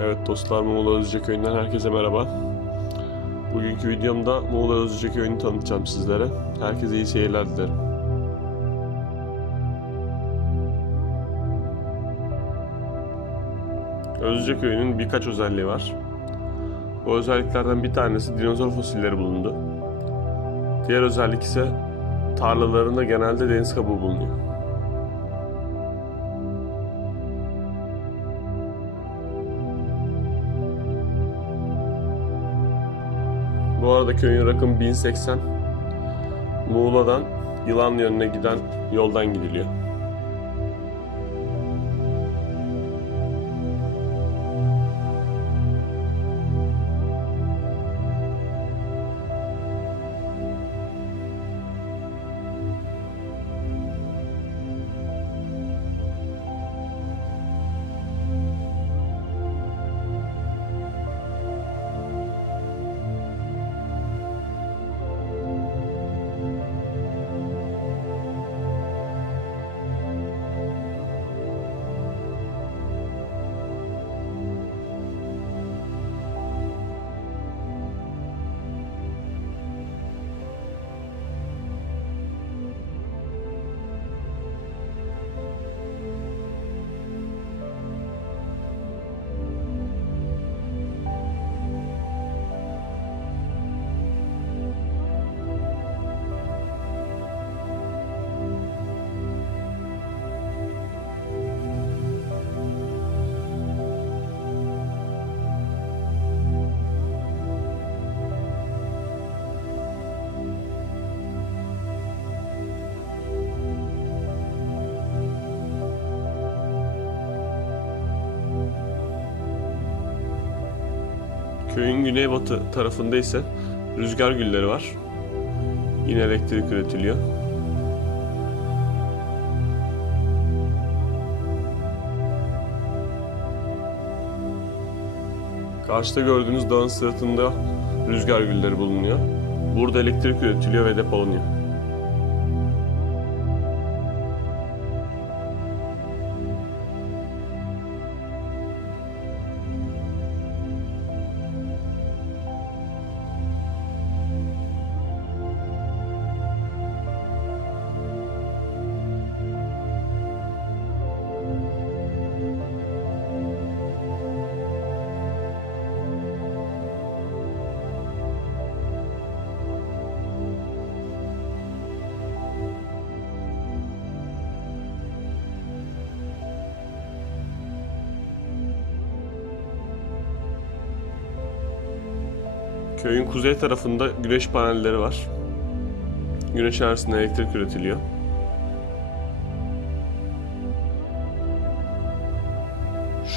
Evet dostlar Muğla Özce Köyü'nden herkese merhaba. Bugünkü videomda Muğla Özce Köyü'nü tanıtacağım sizlere. Herkese iyi seyirler dilerim. Özce Köyü'nün birkaç özelliği var. Bu özelliklerden bir tanesi dinozor fosilleri bulundu. Diğer özellik ise tarlalarında genelde deniz kabuğu bulunuyor. Bu arada köyün rakımı 1080. Muğla'dan Yılan yönüne giden yoldan gidiliyor. Köyün güneybatı tarafında ise rüzgar gülleri var. Yine elektrik üretiliyor. Karşıda gördüğünüz dağın sırtında rüzgar gülleri bulunuyor. Burada elektrik üretiliyor ve depolanıyor. Köyün kuzey tarafında güneş panelleri var. Güneş enerjisinden elektrik üretiliyor.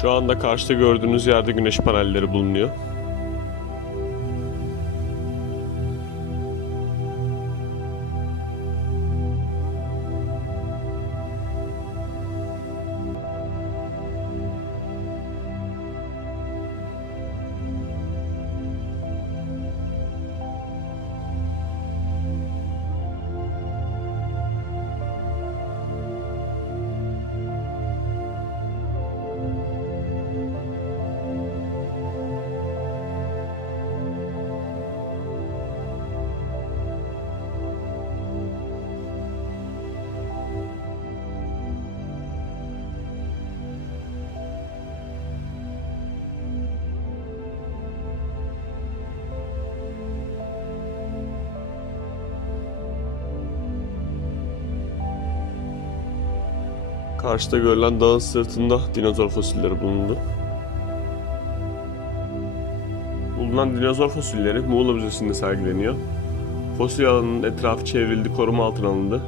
Şu anda karşıda gördüğünüz yerde güneş panelleri bulunuyor. Karşıda görülen dağın sırtında dinozor fosilleri bulundu. Bulunan dinozor fosilleri Muğla Müzesi'nde sergileniyor. Fosil alanının etrafı çevrildi, koruma altına alındı.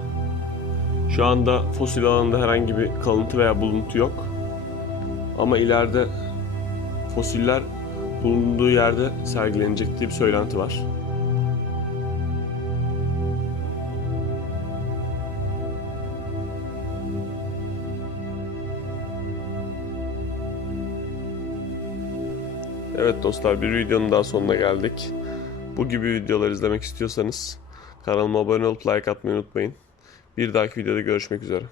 Şu anda fosil alanında herhangi bir kalıntı veya buluntu yok. Ama ileride fosiller bulunduğu yerde sergilenecek diye bir söylenti var. Evet dostlar bir videonun daha sonuna geldik. Bu gibi videolar izlemek istiyorsanız kanalıma abone olup like atmayı unutmayın. Bir dahaki videoda görüşmek üzere.